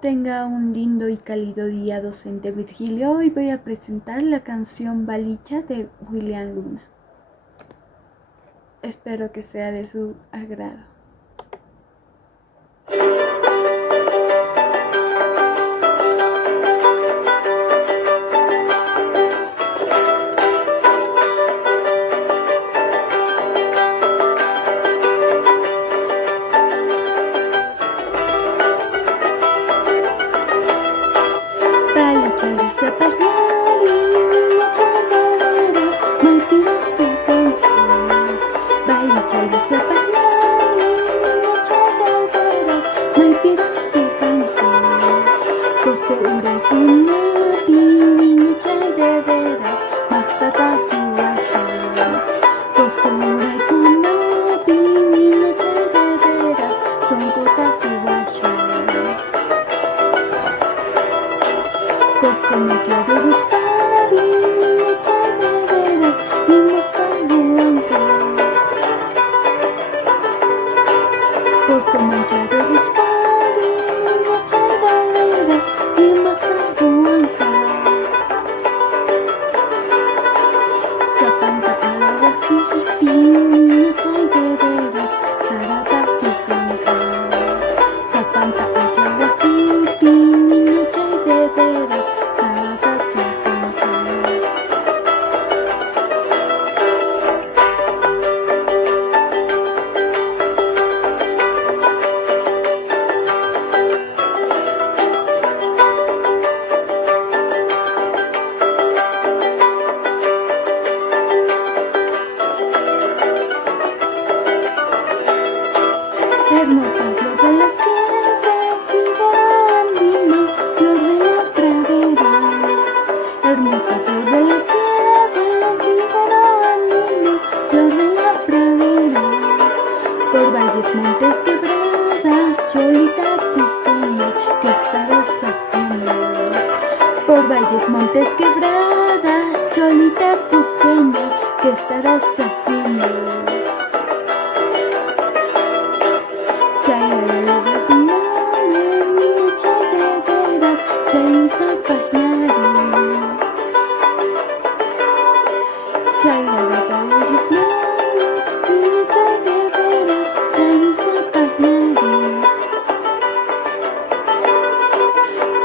Tenga un lindo y cálido día, docente Virgilio. Hoy voy a presentar la canción Valicha de William Luna. Espero que sea de su agrado. Hermosa flor de la sierra, jíbaro andino, flor de la pradera. Hermosa flor de la sierra, jíbaro andino, flor de la pradera. Por valles, montes, quebradas, cholita cusqueña, ¿qué estarás haciendo? Por valles, montes, quebradas, cholita cusqueña, ¿qué estarás haciendo?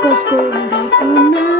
Cusco,